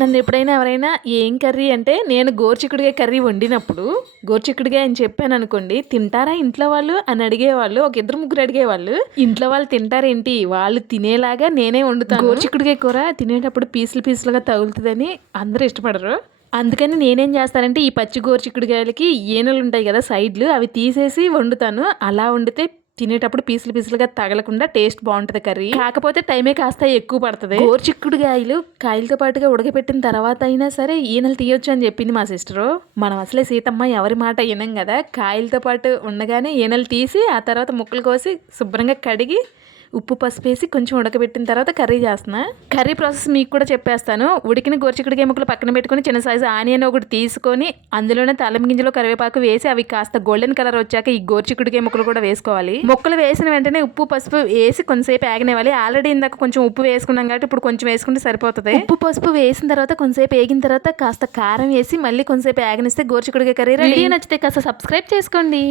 నన్ను ఎప్పుడైనా ఎవరైనా ఏం కర్రీ అంటే నేను గోరుచిక్కుడుకాయ కర్రీ వండినప్పుడు గోరుచిక్కుడుకాయ అని చెప్పాననుకోండి, తింటారా ఇంట్లో వాళ్ళు అని అడిగేవాళ్ళు. ఒక ఇద్దరు ముగ్గురు అడిగేవాళ్ళు. ఇంట్లో వాళ్ళు తింటారేంటి, వాళ్ళు తినేలాగా నేనే వండుతాను. గోరుచిక్కుడుకాయ కూర తినేటప్పుడు పీసులు పీసులుగా తగులుతుందని అందరూ ఇష్టపడరు. అందుకని నేనేం చేస్తానంటే ఈ పచ్చి గోరుచిక్కుడుకాయలకి ఈనెలు ఉంటాయి కదా సైడ్లు, అవి తీసేసి వండుతాను. అలా వండితే తినేటప్పుడు పీసులు పీసులుగా తగలకుండా టేస్ట్ బాగుంటది కర్రీ. కాకపోతే టైమే కాస్త ఎక్కువ పడుతుంది. గోరుచిక్కుడుకాయలు కాయలతో పాటుగా ఉడకబెట్టిన తర్వాత అయినా సరే ఈనెలు తీయొచ్చు అని చెప్పింది మా సిస్టరు. మనం అసలే సీతమ్మ ఎవరి మాట వినం కదా, కాయలతో పాటు ఉండగానే ఈనెలు తీసి ఆ తర్వాత ముక్కలు కోసి శుభ్రంగా కడిగి ఉప్పు పసుపు వేసి కొంచెం ఉడకబెట్టిన తర్వాత కర్రీ చేస్తున్నా. కర్రీ ప్రాసెస్ మీకు కూడా చెప్పేస్తాను. ఉడికిన గోరుచిక్కుడుకాయ ముక్కలు పక్కన పెట్టుకుని చిన్న సైజు ఆనియన్ ఒకటి తీసుకొని అందులోనే తాలింపు గింజలు కరివేపాకు వేసి అవి కాస్త గోల్డెన్ కలర్ వచ్చాక ఈ గోరుచిక్కుడుకాయ ముక్కలు కూడా వేసుకోవాలి. ముక్కలు వేసిన వెంటనే ఉప్పు పసుపు వేసి కొంతసేపు ఆగనివ్వాలి. ఆల్రెడీ ఇందాక కొంచెం ఉప్పు వేసుకున్నాం కాబట్టి ఇప్పుడు కొంచెం వేసుకుంటే సరిపోతుంది. ఉప్పు పసుపు వేసిన తర్వాత కొంతసేపు వేగిన తర్వాత కాస్త కారం వేసి మళ్ళీ కొంతసేపు ఆగనిస్తే గోరుచిక్కుడుకాయ కర్రీ రెడీ. నచ్చితే కాస్త సబ్స్క్రైబ్ చేసుకోండి.